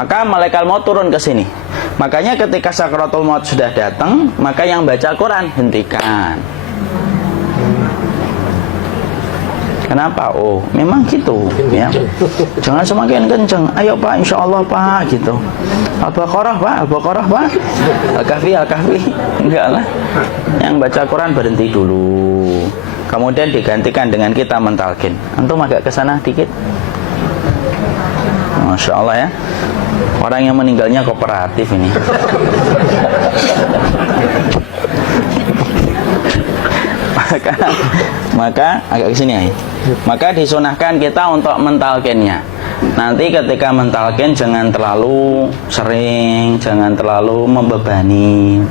maka malaikat maut turun ke sini. Makanya ketika sakaratul maut sudah datang, maka yang baca Quran hentikan. Kenapa? Oh, memang gitu ya. Jangan semakin kenceng. Ayo Pak, insya Allah Pak, gitu. Al-Baqarah Pak, Al-Baqarah Pak, Al-Kahfi, Al-Kahfi. Enggak lah. Yang baca Quran berhenti dulu. Kemudian digantikan dengan kita mentalkin. Antum agak ke sana dikit. Masya Allah ya. Orang yang meninggalnya kooperatif ini. maka agak kesini ya. Maka disunahkan kita untuk mentalkinnya. Nanti ketika mentalkin jangan terlalu sering, jangan terlalu membebani.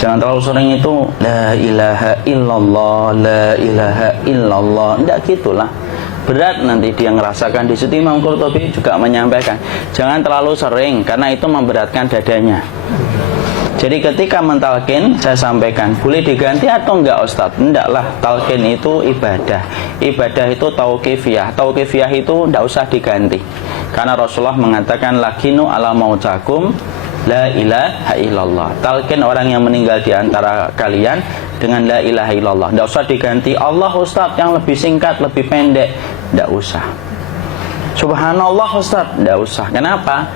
Jangan terlalu sering itu la ilaha illallah, la ilaha illallah. Tidak gitulah. Berat nanti dia ngerasakan. Di situ Imam Qurtubi juga menyampaikan, jangan terlalu sering karena itu memberatkan dadanya. Jadi ketika mentalkin, saya sampaikan, boleh diganti atau enggak Ustadz? Enggak lah, talkin itu ibadah. Ibadah itu tauqifiyah. Tauqifiyah itu enggak usah diganti. Karena Rasulullah mengatakan, lakinu ala mautakum la ilaha illallah. Talkin orang yang meninggal di antara kalian dengan la ilaha illallah. Enggak usah diganti Allah Ustadz yang lebih singkat, lebih pendek. Enggak usah. Subhanallah Ustadz, enggak usah. Kenapa?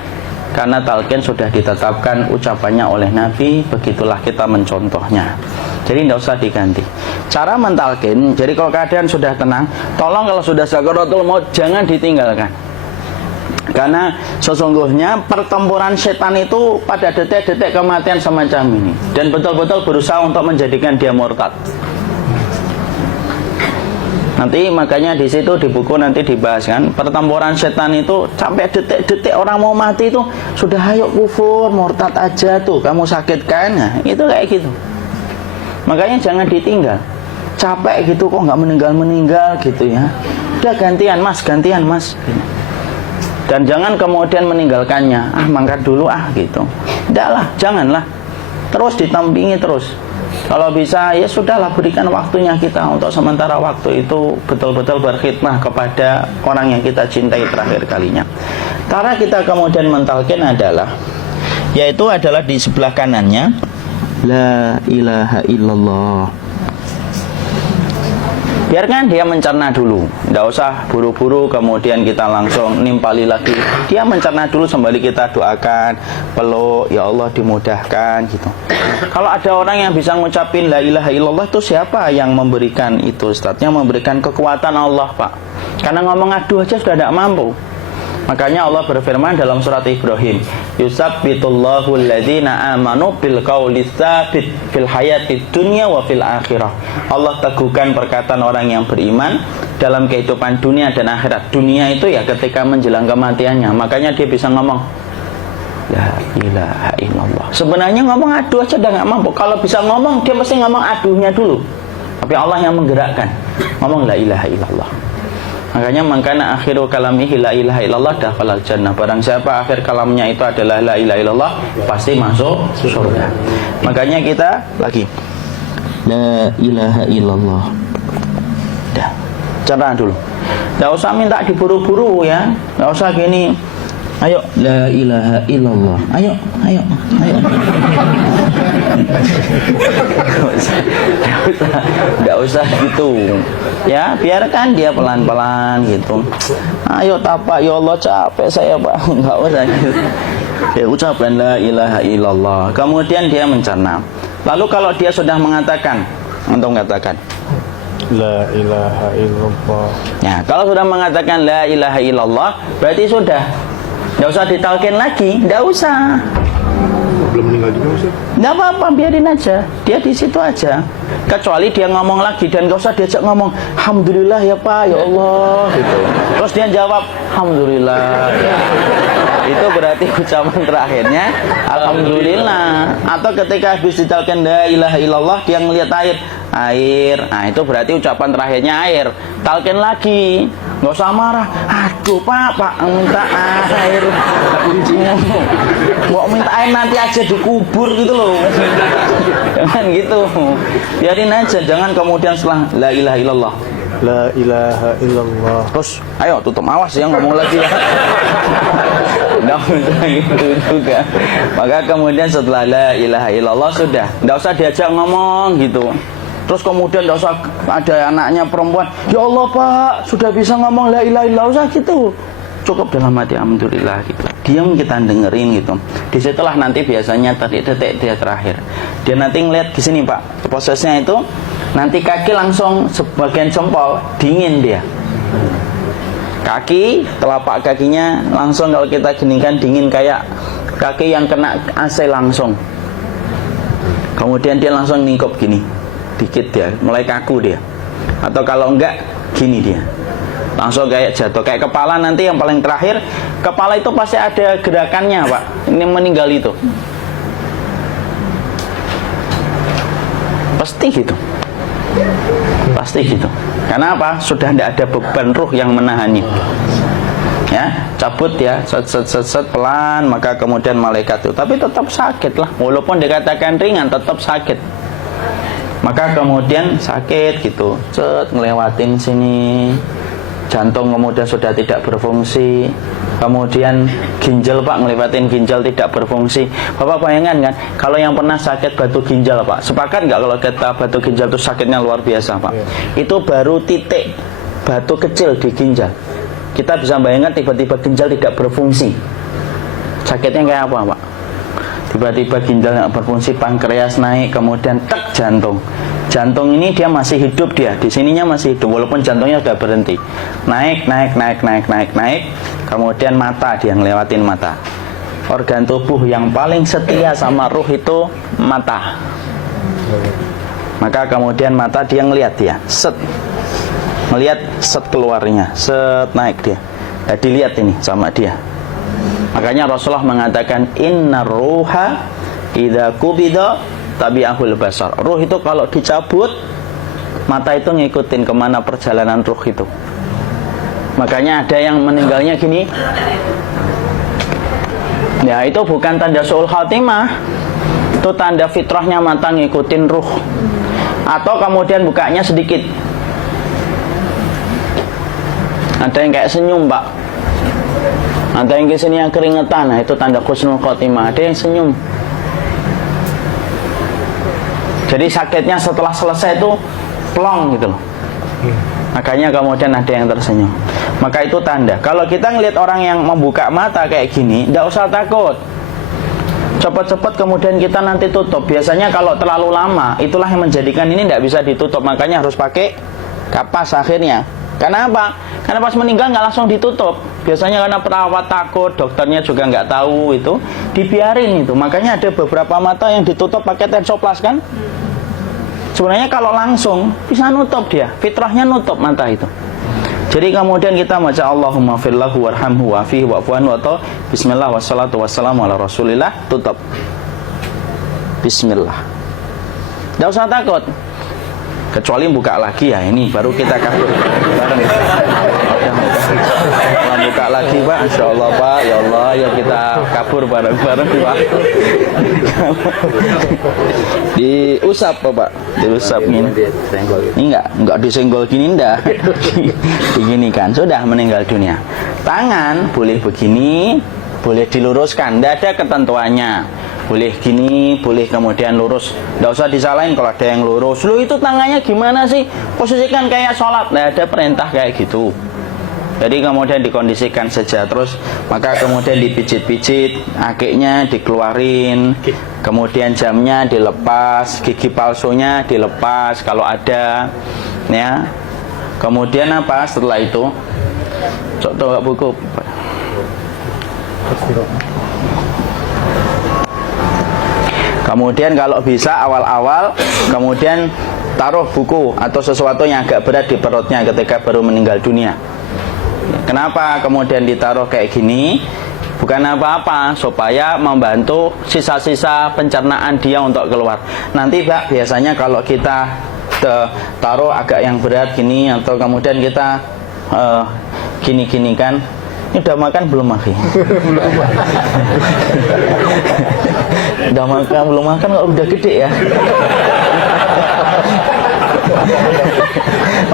Karena talqin sudah ditetapkan ucapannya oleh Nabi, begitulah kita mencontohnya. Jadi tidak usah diganti. Cara mentalqin, jadi kalau keadaan sudah tenang, tolong kalau sudah sakaratul maut jangan ditinggalkan. Karena sesungguhnya pertempuran setan itu pada detik-detik kematian semacam ini, dan betul-betul berusaha untuk menjadikan dia murtad. Nanti makanya di situ di buku nanti dibahas kan, pertempuran setan itu sampai detik-detik orang mau mati itu sudah ayo kufur, murtad aja tuh, kamu sakit kan? Nah, itu kayak gitu. Makanya jangan ditinggal. Capek gitu kok nggak meninggal gitu ya. Udah gantian mas. Dan jangan kemudian meninggalkannya. Mangkat dulu gitu. Tidak lah, janganlah. Terus ditampingi terus. Kalau bisa ya sudahlah, berikan waktunya kita untuk sementara waktu itu betul-betul berkhidmah kepada orang yang kita cintai terakhir kalinya. Cara kita kemudian mentalkin adalah, yaitu adalah di sebelah kanannya la ilaha illallah. Biarkan dia mencerna dulu, tidak usah buru-buru kemudian kita langsung nimpali lagi. Dia mencerna dulu sembari kita doakan, peluk, ya Allah dimudahkan gitu. Kalau ada orang yang bisa ngucapin la ilaha illallah itu siapa yang memberikan itu Ustaz? Yang memberikan kekuatan Allah Pak. Karena ngomong aduh aja sudah tidak mampu. Makanya Allah berfirman dalam surat Ibrahim, yusabbitullahu alladhina amanu bil qawli tsabit fil hayatid dunya wa fil akhirah. Allah teguhkan perkataan orang yang beriman dalam kehidupan dunia dan akhirat. Dunia itu ya ketika menjelang kematiannya. Makanya dia bisa ngomong la ilaha illallah. Sebenarnya ngomong aduh aja udah nggak mampu. Kalau bisa ngomong, dia mesti ngomong aduhnya dulu. Tapi Allah yang menggerakkan. Ngomong la ilaha illallah. Makanya mangkana akhiru kalamihi la ilaha illallah dakhalal jannah. Barang siapa akhir kalamnya itu adalah la ilaha illallah, pasti masuk surga. Makanya kita lagi la ilaha illallah. Dah, cerna dulu. Enggak usah minta diburu-buru ya. Enggak usah gini. Ayo la ilaha illallah. Ayo. Enggak usah gitu. Ya, biarkan dia pelan-pelan gitu. Ayo tapak, ya Allah capek saya Pak. Enggak usah gitu. Dia ucapkan la ilaha illallah. Kemudian dia mencerna. Lalu kalau dia sudah mengatakan, untuk mengatakan la ilaha illallah. Ya, kalau sudah mengatakan la ilaha illallah, berarti sudah. Nggak usah ditalkin lagi, nggak usah. Belum meninggal juga Ustaz? Nggak apa-apa, biarin aja. Dia di situ aja. Kecuali dia ngomong lagi dan nggak usah diajak ngomong alhamdulillah ya Pak, ya Allah gitu. Terus dia jawab alhamdulillah. Ya. Itu berarti ucapan terakhirnya alhamdulillah. Atau ketika habis ditalkin la ilaha illallah, dia ngelihat air. Nah, itu berarti ucapan terakhirnya air. Talkin lagi. Nggak usah marah. Aduh Pak minta air. Mau minta air nanti aja dikubur gitu loh. Jangan gitu. Biarin aja. Jangan kemudian setelah la ilaha illallah, la ilaha illallah, terus ayo tutup, awas ya ngomong lagi ya. Nggak usah gitu juga. Maka kemudian setelah la ilaha illallah sudah, nggak usah diajak ngomong gitu. Terus kemudian nggak usah ada anaknya perempuan, ya Allah Pak, sudah bisa ngomong la ilaha illallah, usah gitu. Cukup dalam hati alhamdulillah gitu. Diam kita dengerin gitu. Disitulah nanti biasanya detik dia terakhir. Dia nanti ngeliat di sini Pak, prosesnya itu nanti kaki langsung sebagian jempol dingin dia. Kaki, telapak kakinya langsung kalau kita geningkan dingin kayak kaki yang kena AC langsung. Kemudian dia langsung ningkup gini, dikit dia, mulai kaku dia. Atau kalau enggak, gini dia, langsung kayak jatuh. Kayak kepala nanti yang paling terakhir, kepala itu pasti ada gerakannya Pak. Ini meninggal itu, pasti gitu. Pasti gitu. Karena apa? Sudah tidak ada beban ruh yang menahannya. Ya, cabut ya, set pelan, maka kemudian malaikat itu. Tapi tetap sakit lah, walaupun dikatakan ringan, tetap sakit. Maka kemudian sakit gitu, ngelewatin sini, jantung kemudian sudah tidak berfungsi. Kemudian ginjal Pak, ngelewatin ginjal tidak berfungsi. Bapak bayangkan kan, kalau yang pernah sakit batu ginjal Pak, sepakat nggak kalau kita batu ginjal itu sakitnya luar biasa Pak? Itu baru titik batu kecil di ginjal. Kita bisa bayangkan tiba-tiba ginjal tidak berfungsi, sakitnya kayak apa Pak? Tiba-tiba ginjal nggak berfungsi, pankreas naik, kemudian tek jantung. Jantung ini dia masih hidup, dia di sininya masih hidup walaupun jantungnya sudah berhenti. Naik, kemudian mata, dia ngelewatin mata. Organ tubuh yang paling setia sama ruh itu mata. Maka kemudian mata dia ngelihat, dia ngelihat keluarnya, naik dia. Nah, dilihat ini sama dia. Makanya Rasulullah mengatakan innar ruha idza qubida tabi'ahul basar. Ruh itu kalau dicabut, mata itu ngikutin kemana perjalanan ruh itu. Makanya ada yang meninggalnya gini. Ya, itu bukan tanda su'ul khatimah. Itu tanda fitrahnya mata ngikutin ruh. Atau kemudian bukanya sedikit. Ada yang kayak senyum Pak, ada yang kesini yang keringetan. Nah, itu tanda husnul khotimah. Ada yang senyum. Jadi sakitnya setelah selesai itu plong gitu loh. Makanya kemudian ada yang tersenyum. Maka itu tanda. Kalau kita ngelihat orang yang membuka mata kayak gini, tidak usah takut. Cepat-cepat kemudian kita nanti tutup. Biasanya kalau terlalu lama, itulah yang menjadikan ini tidak bisa ditutup. Makanya harus pakai kapas akhirnya. Karena apa? Karena pas meninggal nggak langsung ditutup. Biasanya karena perawat takut, dokternya juga nggak tahu itu, dibiarin itu. Makanya ada beberapa mata yang ditutup pakai tensoplas kan? Sebenarnya kalau langsung bisa nutup dia, fitrahnya nutup mata itu. Jadi kemudian kita baca Allahumma firlahu warhamhu wa'afihi wa'fuanhu atau bismillah wassalatu wassalamu ala rasulillah, tutup. Bismillah. Tidak usah takut. Kecuali buka lagi ya, ini baru kita kabur bareng. Kalau buka lagi Pak, Insya Allah Pak, ya Allah, ya kita kabur bareng-bareng Pak. Diusap Pak, diusap gini. Ini enggak disenggol gini, enggak. Begini kan, sudah meninggal dunia. Tangan boleh begini, boleh diluruskan, enggak ada ketentuannya. Boleh gini, boleh kemudian lurus. Nggak usah disalahin kalau ada yang lurus. Lu itu tangannya gimana sih? Posisikan kayak sholat. Nggak ada perintah kayak gitu. Jadi kemudian dikondisikan saja. Terus maka kemudian dipijit-pijit, akiknya dikeluarin, kemudian jamnya dilepas, gigi palsunya dilepas kalau ada, ya. Kemudian apa setelah itu? Coba buku. Kemudian kalau bisa awal-awal kemudian taruh buku atau sesuatu yang agak berat di perutnya ketika baru meninggal dunia. Kenapa kemudian ditaruh kayak gini? Bukan apa-apa, supaya membantu sisa-sisa pencernaan dia untuk keluar. Nanti Pak, biasanya kalau kita taruh agak yang berat gini, atau kemudian kita gini-gini kan, ini udah makan belum Maki? Udah makan belum makan kok udah gede ya?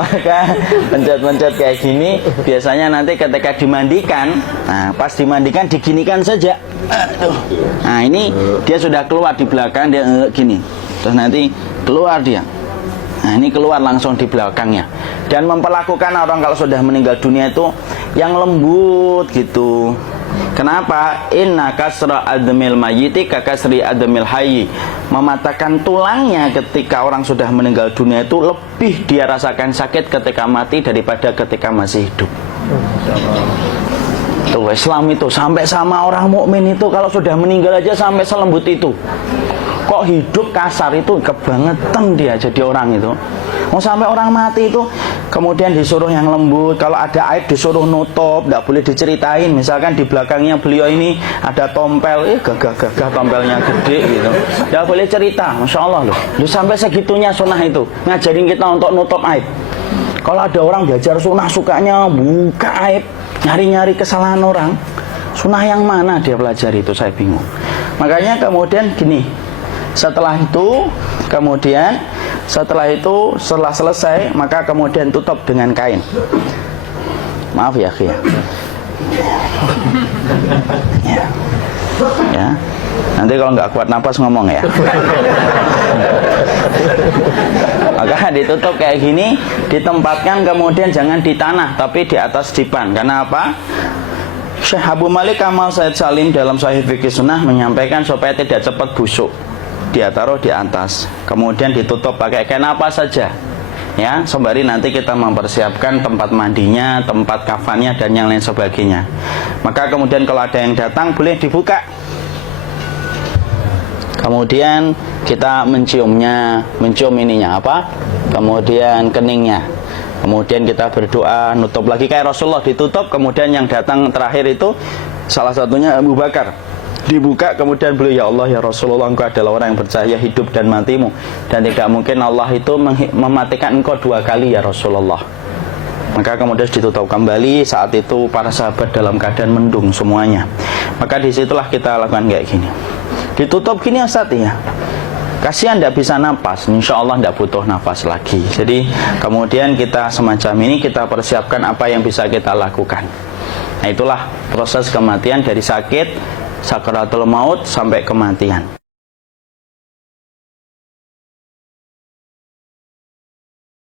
Maka pencet-pencet kayak gini biasanya nanti ketika dimandikan, nah pas dimandikan diginikan saja. Aduh. Nah ini dia sudah keluar di belakang, dia gini, terus nanti keluar dia. Nah ini keluar langsung di belakangnya. Dan memperlakukan orang kalau sudah meninggal dunia itu yang lembut gitu. Kenapa? Inna kasra admil mayyiti kakasri admil hayyi. Mematahkan tulangnya ketika orang sudah meninggal dunia itu lebih dia rasakan sakit ketika mati daripada ketika masih hidup. Tuh Islam itu sampai sama orang mukmin itu kalau sudah meninggal aja sampai selembut itu. Kok hidup kasar itu kebangetan dia jadi orang itu. Mau sampai orang mati itu kemudian disuruh yang lembut. Kalau ada aib disuruh nutup, tidak boleh diceritain. Misalkan di belakangnya beliau ini ada tompel, gagah-gagah tompelnya gede gitu. Tidak boleh cerita, masya Allah loh. Sampai segitunya sunnah itu ngajarin kita untuk nutup aib. Kalau ada orang belajar sunnah sukanya buka aib, nyari-nyari kesalahan orang. Sunnah yang mana dia pelajari itu saya bingung. Makanya kemudian gini. Setelah selesai maka kemudian tutup dengan kain. Maaf ya akhi ya. Ya. Nanti kalau nggak kuat napas ngomong ya. Maka ditutup kayak gini, ditempatkan kemudian jangan di tanah tapi di atas dipan. Karena apa? Syekh Abu Malik Kamal Said Salim dalam Sahih Fikih Sunnah menyampaikan supaya tidak cepat busuk. Dia taruh di atas, kemudian ditutup pakai kain apa saja, ya. Sembari nanti kita mempersiapkan tempat mandinya, tempat kafannya dan yang lain sebagainya. Maka kemudian kalau ada yang datang boleh dibuka. Kemudian kita mencium ininya apa? Kemudian keningnya. Kemudian kita berdoa, nutup lagi kayak Rasulullah ditutup. Kemudian yang datang terakhir itu salah satunya Abu Bakar. Dibuka kemudian beliau, ya Allah ya Rasulullah, engkau adalah orang yang percaya hidup dan matimu, dan tidak mungkin Allah itu mematikan engkau 2 kali ya Rasulullah. Maka kemudian ditutup kembali. Saat itu para sahabat dalam keadaan mendung semuanya. Maka disitulah kita lakukan kayak gini. Ditutup gini Ustaz ya. Kasihan tidak bisa nafas, insya Allah tidak butuh nafas lagi. Jadi kemudian kita semacam ini kita persiapkan apa yang bisa kita lakukan. Nah itulah proses kematian dari sakit, sakaratul maut sampai kematian.